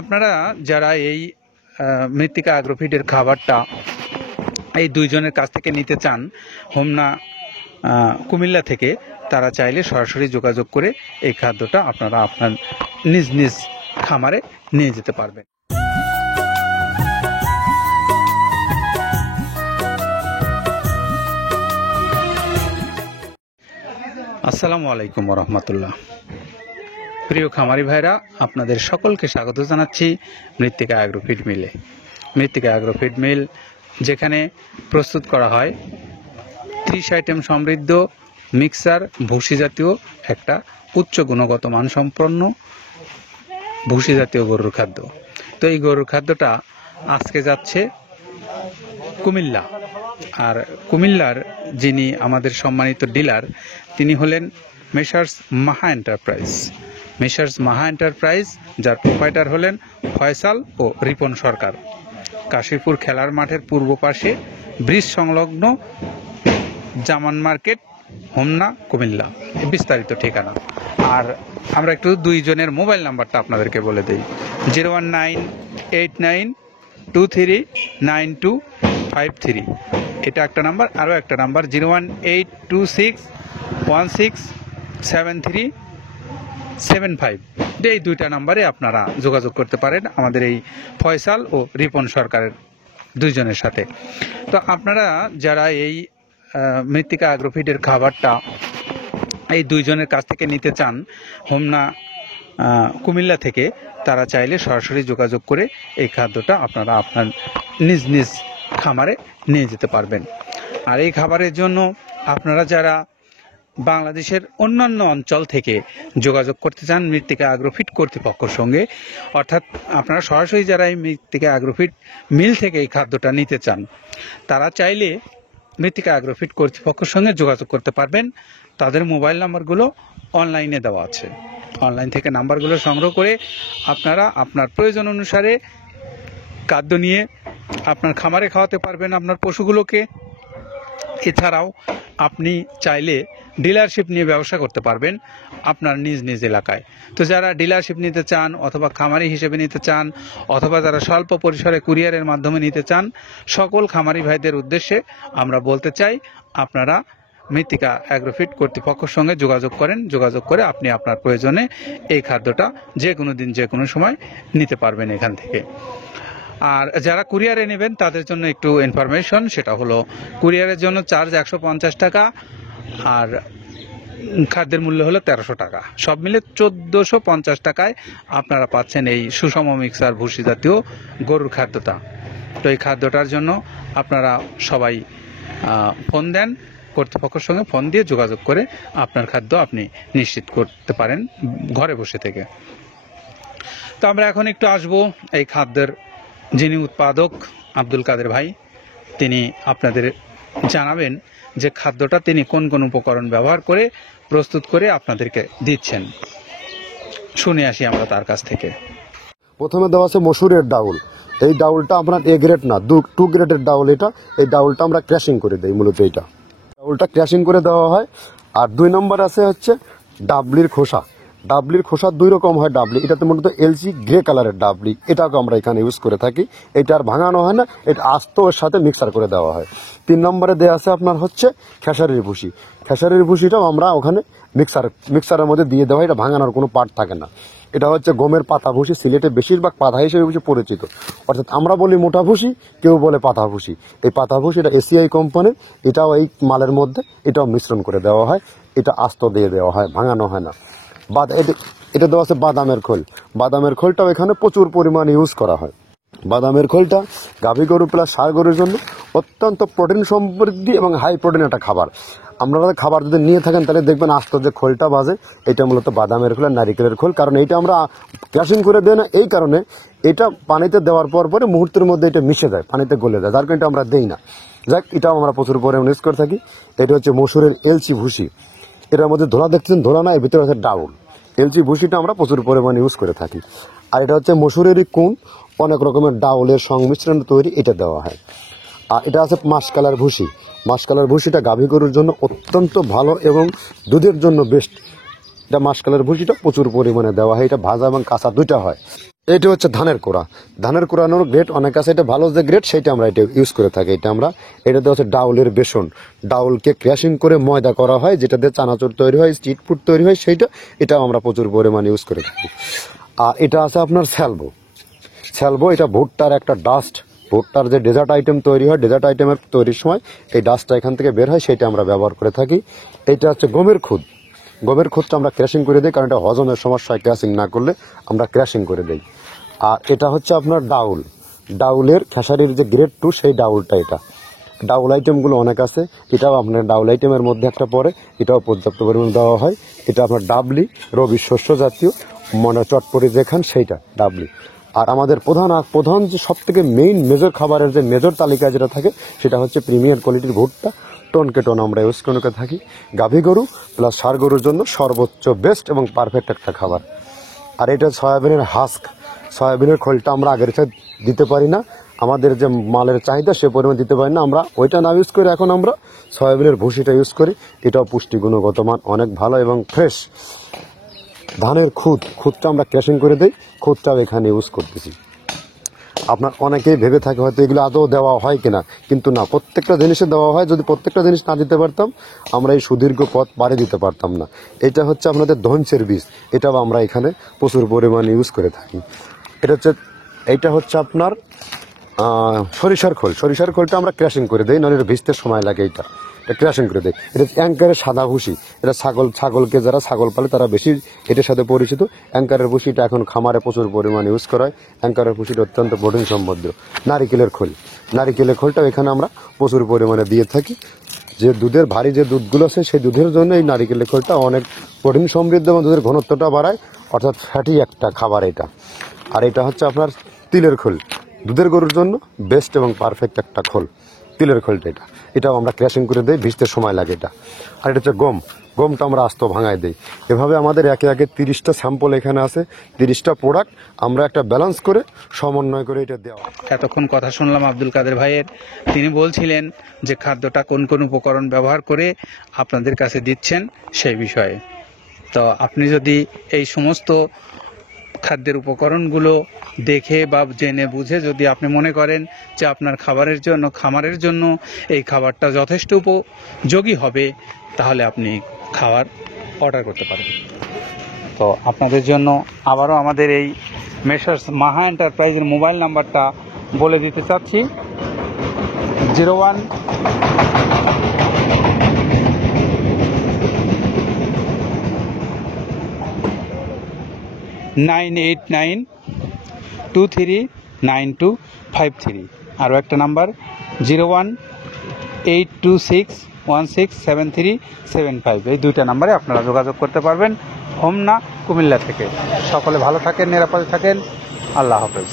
আপনারা যারা এই মৃত্তিকা অ্যাগ্রোফিডের খাবারটা এই দুইজনের কাছ থেকে নিতে চান, হোমনা কুমিল্লা থেকে, তারা চাইলে সরাসরি যোগাযোগ করে এই খাদ্যটা আপনারা আপনার নিজ নিজ খামারে নিয়ে যেতে পারবেন। আসসালামু আলাইকুম রহমতুল্লাহ। প্রিয় খামারি ভাইরা, আপনাদের সকলকে স্বাগত জানাচ্ছি মৃত্তিকা অ্যাগ্রোফিড মিলে। মৃত্তিকা অ্যাগ্রোফিড মিল যেখানে প্রস্তুত করা হয় 30 আইটেম সমৃদ্ধ মিক্সার ভুসি জাতীয় একটা উচ্চ গুণগত মানসম্পন্ন ভুসি জাতীয় গরুর খাদ্য। তো এই গরুর খাদ্যটা আজকে যাচ্ছে কুমিল্লা। আর কুমিল্লার যিনি আমাদের সম্মানিত ডিলার, তিনি হলেন মেসার্স মাহা এন্টারপ্রাইজ। মেসার্স মাহা এন্টারপ্রাইজ, যার প্রোপাইটার হলেন ফয়সাল ও রিপন সরকার। কাশীপুর খেলার মাঠের পূর্ব পাশে ব্রিজ সংলগ্ন জামান মার্কেট, হোমনা কুমিল্লা, বিস্তারিত ঠিকানা। আর আমরা একটু দুইজনের মোবাইল নাম্বারটা আপনাদেরকে বলে দিই। 01989239253, এটা একটা নাম্বার। আরও একটা নাম্বার 01826167375। এই দুইটা নাম্বারে আপনারা যোগাযোগ করতে পারেন আমাদের এই ফয়সাল ও রিপন সরকারের দুইজনের সাথে। তো আপনারা যারা এই মৃত্তিকা অ্যাগ্রোফিডের খাবারটা এই দুইজনের কাছ থেকে নিতে চান, হোমনা কুমিল্লা থেকে, তারা চাইলে সরাসরি যোগাযোগ করে এই খাদ্যটা আপনারা আপনার নিজ নিজ খামারে নিয়ে যেতে পারবেন। আর এই খাবারের জন্য আপনারা যারা বাংলাদেশের অন্যান্য অঞ্চল থেকে যোগাযোগ করতে চান মৃত্তিকা অ্যাগ্রোফিড কর্তৃপক্ষের সঙ্গে, অর্থাৎ আপনারা সরাসরি যারা এই মৃত্তিকা অ্যাগ্রোফিড মিল থেকে এই খাদ্যটা নিতে চান, তারা চাইলে মৃত্তিকা অ্যাগ্রোফিড কর্তৃপক্ষের সঙ্গে যোগাযোগ করতে পারবেন। তাদের মোবাইল নাম্বারগুলো অনলাইনে দেওয়া আছে। অনলাইন থেকে নাম্বারগুলো সংগ্রহ করে আপনারা আপনার প্রয়োজন অনুসারে খাদ্য নিয়ে আপনার খামারে খাওয়াতে পারবেন আপনার পশুগুলোকে। এছাড়াও আপনি চাইলে ডিলারশিপ নিয়ে ব্যবসা করতে পারবেন আপনার নিজ নিজ এলাকায়। তো যারা ডিলারশিপ নিতে চান, অথবা খামারি হিসেবে নিতে চান, অথবা যারা স্বল্প পরিসরে কুরিয়ারের মাধ্যমে নিতে চান, সকল খামারি ভাইদের উদ্দেশ্যে আমরা বলতে চাই, আপনারা মৃত্তিকা অ্যাগ্রোফিড কর্তৃপক্ষের সঙ্গে যোগাযোগ করেন। যোগাযোগ করে আপনি আপনার প্রয়োজনে এই খাদ্যটা যে কোনো দিন যে কোনো সময় নিতে পারবেন এখান থেকে। আর যারা কুরিয়ারে নেবেন তাদের জন্য একটু ইনফরমেশন, সেটা হলো কুরিয়ারের জন্য চার্জ 150 টাকা, আর খাদ্যের মূল্য হলো 1300 টাকা। সব মিলে 1450 টাকায় আপনারা পাচ্ছেন এই সুষম মিক্সার ভুসি জাতীয় গরুর খাদ্যটা। তো এই খাদ্যটার জন্য আপনারা সবাই ফোন দেন, কর্তৃপক্ষের সঙ্গে ফোন দিয়ে যোগাযোগ করে আপনার খাদ্য আপনি নিশ্চিত করতে পারেন ঘরে বসে থেকে। তো আমরা এখন একটু আসবো এই খাদ্যের যিনি উৎপাদক আব্দুল কাদের ভাই, তিনি আপনাদের জানাবেন যে খাদ্যটা তিনি কোন কোন উপকরণ ব্যবহার করে প্রস্তুত করে আপনাদেরকে দিচ্ছেন। শুনে আসি আমরা তার কাছ থেকে। প্রথমে দেওয়া আছে মসুরের ডাউল। এই ডাউলটা আপনার এ গ্রেড না, 2 গ্রেডের ডাউল এটা। এই ডাউলটা আমরা ক্র্যাশিং করে দেই, মূলত এইটা ডাউলটা ক্র্যাশিং করে দেওয়া হয়। আর 2 নম্বর আছে হচ্ছে ডাবলির খোসা। ডাবলির খোসা 2 রকম হয় ডাবলি, এটাতে মূলত এলসি গ্রে কালারের ডাবলি, এটাকে আমরা এখানে ইউজ করে থাকি। এটা আর ভাঙানো হয় না, এটা আস্ত ওর সাথে মিক্সার করে দেওয়া হয়। 3 নম্বরে দেওয়া আছে আপনার হচ্ছে খেসারির ভুসি। খেসারির ভুসিটাও আমরা ওখানে মিক্সারের মধ্যে দিয়ে দেওয়া হয়, এটা ভাঙানোর কোনো পার্ট থাকে না। এটা হচ্ছে গমের পাতা ভুসি, সিলেটে বেশিরভাগ পাতা হিসেবে পরিচিত। অর্থাৎ আমরা বলি মোটা ভুসি, কেউ বলে পাতা ভুসি। এই পাতা ভুসি এটা এসিআই কোম্পানির, এটাও এই মালের মধ্যে এটাও মিশ্রণ করে দেওয়া হয়। এটা আস্ত দিয়ে দেওয়া হয়, ভাঙানো হয় না। এটা দেওয়া আছে বাদামের খোল। বাদামের খোলটাও এখানে প্রচুর পরিমাণে ইউজ করা হয়। বাদামের খোলটা গাভী গরু প্লাস ষাঁড় গরুর জন্য অত্যন্ত প্রোটিন সমৃদ্ধি এবং হাই প্রোটিন একটা খাবার। আপনারা খাবার যদি নিয়ে থাকেন তাহলে দেখবেন আস্ত যে খোলটা বাজে, এটা মূলত বাদামের খোল আর নারিকেলের খোল। কারণ এইটা আমরা ক্র্যাশিং করে দেই না, এই কারণে এটা পানিতে দেওয়ার পরে মুহূর্তের মধ্যে এটা মিশে যায়, পানিতে গলে যায়, যার কারণে এটা আমরা দেই না। যাক, এটাও আমরা প্রচুর পরিমাণে ইউজ করে থাকি। এটা হচ্ছে মসুরের এলচি ভুসি। এটার মধ্যে ধোলা দেখছেন, ধোলা না, এর ভিতরে আছে ডাউল। এলচি ভুসিটা আমরা প্রচুর পরিমাণে ইউজ করে থাকি। আর এটা হচ্ছে মসুরেরই কুন, অনেক রকমের ডাউলের সংমিশ্রণ তৈরি, এটা দেওয়া হয়। আর এটা আছে মাসকালার ভুসি। মাসকালার ভুসিটা গাভী গরুর জন্য অত্যন্ত ভালো এবং দুধের জন্য বেস্ট। এটা মাসকালার ভুসিটা প্রচুর পরিমাণে দেওয়া হয়। এটা ভাজা এবং কাঁচা দুইটা হয়। এটা হচ্ছে ধানের কোড়া। ধানের কোড়ানোর গ্রেড অনেক আছে, এটা ভালো যে গ্রেড সেটা আমরা এটা ইউজ করে থাকি। এটাতে হচ্ছে ডাউলের বেসন, ডাউলকে ক্র্যাশিং করে ময়দা করা হয়, যেটা দিয়ে চানাচুর তৈরি হয়, স্ট্রিট ফুড তৈরি হয়, এটাও আমরা প্রচুর পরিমাণে ইউজ করে থাকি। আর এটা আছে আপনার স্যালবো, এটা ভুট্টার একটা ডাস্ট, ভুট্টার যে ডেজার্ট আইটেম তৈরি হয়, ডেজার্ট আইটেমের তৈরির সময় এই ডাস্টটা এখান থেকে বের হয়, সেটা আমরা ব্যবহার করে থাকি। এটা হচ্ছে গমের খুদটা আমরা ক্র্যাশিং করে দিই, কারণ এটা হজমের সমস্যায় ক্র্যাশিং না করলে আমরা ক্র্যাশিং করে দিই। আর এটা হচ্ছে আপনার ডাউলের খেসারির যে গ্রেড 2 সেই ডাউলটা। এটা ডাউল আইটেমগুলো অনেক আছে, এটাও আপনার ডাউল আইটেমের মধ্যে একটা পড়ে, এটাও পর্যাপ্ত পরিমাণে দেওয়া হয়। এটা আপনার ডাবলি, রবি শস্য জাতীয়, মনে চটপটি যেখান সেইটা ডাবলি। আর আমাদের প্রধান যে সব থেকে মেইন মেজর খাবারের যে মেজর তালিকায় যেটা থাকে সেটা হচ্ছে প্রিমিয়ার কোয়ালিটির ভুট্টা, টনকে টন আমরা ইউজ করে থাকি। গাভী গরু প্লাস ষাঁড় গরুর জন্য সর্বোচ্চ বেস্ট এবং পারফেক্ট একটা খাবার। আর এটা সয়াবিনের হাস্ক, সয়াবিনের খোলটা আমরা আগের সাথে দিতে পারি না, আমাদের যে মালের চাহিদা সে পরিমাণ দিতে পারি না, আমরা ওইটা না ইউজ করে এখন আমরা সয়াবিনের ভুসিটা ইউজ করি। এটাও পুষ্টি গুণগত মান অনেক ভালো এবং ফ্রেশ। ধানের খুদটা আমরা ক্র্যাশিং করে দিই, খুদটাও এখানে ইউজ করতেছি। আপনার অনেকেই ভেবে থাকে হয়তো এগুলো আদৌ দেওয়া হয় কিনা, কিন্তু না, প্রত্যেকটা জিনিসে দেওয়া হয়। যদি প্রত্যেকটা জিনিস না দিতে পারতাম আমরা এই সুদীর্ঘ পথ পাড়ি দিতে পারতাম না। এটা হচ্ছে আপনাদের ধনসের বীজ, এটাও আমরা এখানে প্রচুর পরিমাণে ইউজ করে থাকি। এইটা হচ্ছে আপনার সরিষার খোলটা আমরা ক্র্যাশিং করে দিই, নাহলে এটা ভিজতে সময় লাগে। এটা ক্র্যাশিং করে দেয়। এটা অ্যাঙ্কারের সাদা ভুসি, এটা ছাগলকে যারা ছাগল পালে তারা বেশি এটার সাথে পরিচিত। অ্যাঙ্কারের ভুসিটা এখন খামারে প্রচুর পরিমাণে ইউজ করা হয়। অ্যাঙ্কারের ভুসিটা অত্যন্ত প্রোটিন সমৃদ্ধ। নারিকেলের খোলটাও এখানে আমরা প্রচুর পরিমাণে দিয়ে থাকি। যে দুধের ভারী যে দুধগুলো আছে সেই দুধের জন্য এই নারিকেলের খোলটা অনেক প্রোটিন সমৃদ্ধ এবং দুধের ঘনত্বটা বাড়ায়, অর্থাৎ ফ্যাটি একটা খাবার এটা। আর এটা হচ্ছে আপনার তিলের খোল, দুধের গরুর জন্য বেস্ট এবং পারফেক্ট একটা খোল, তিলের খোলটা। এটাও আমরা ক্র্যাশিং করে দিই, ভিজতে সময় লাগে এটা। আর এটা হচ্ছে গমটা আমরা আস্ত ভাঙায় দিই। এভাবে আমাদের একে 30টা স্যাম্পল এখানে আছে, 30টা প্রোডাক্ট আমরা একটা ব্যালেন্স করে সমন্বয় করে এটা দেওয়া। এতক্ষণ কথা শুনলাম আব্দুল কাদের ভাইয়ের, তিনি বলছিলেন যে খাদ্যটা কোন কোন উপকরণ ব্যবহার করে আপনাদের কাছে দিচ্ছেন সেই বিষয়ে। তো আপনি যদি এই সমস্ত খাদ্যের উপকরণগুলো দেখে বা জেনে বুঝে যদি আপনি মনে করেন যে আপনার খামারের জন্য এই খাবারটা যথেষ্ট উপযোগী হবে, তাহলে আপনি খাবার অর্ডার করতে পারেন। তো আপনাদের জন্য আবারও আমাদের এই মেসার্স মাহা এন্টারপ্রাইজের মোবাইল নাম্বারটা বলে দিতে চাচ্ছি, 01 989239253। আরও একটা নাম্বার 0182616737 এই দুইটা নাম্বারে আপনারা যোগাযোগ করতে পারবেন হোমনা কুমিল্লা থেকে। সকলে ভালো থাকেন, নিরাপদে থাকেন, আল্লাহ হাফেজ।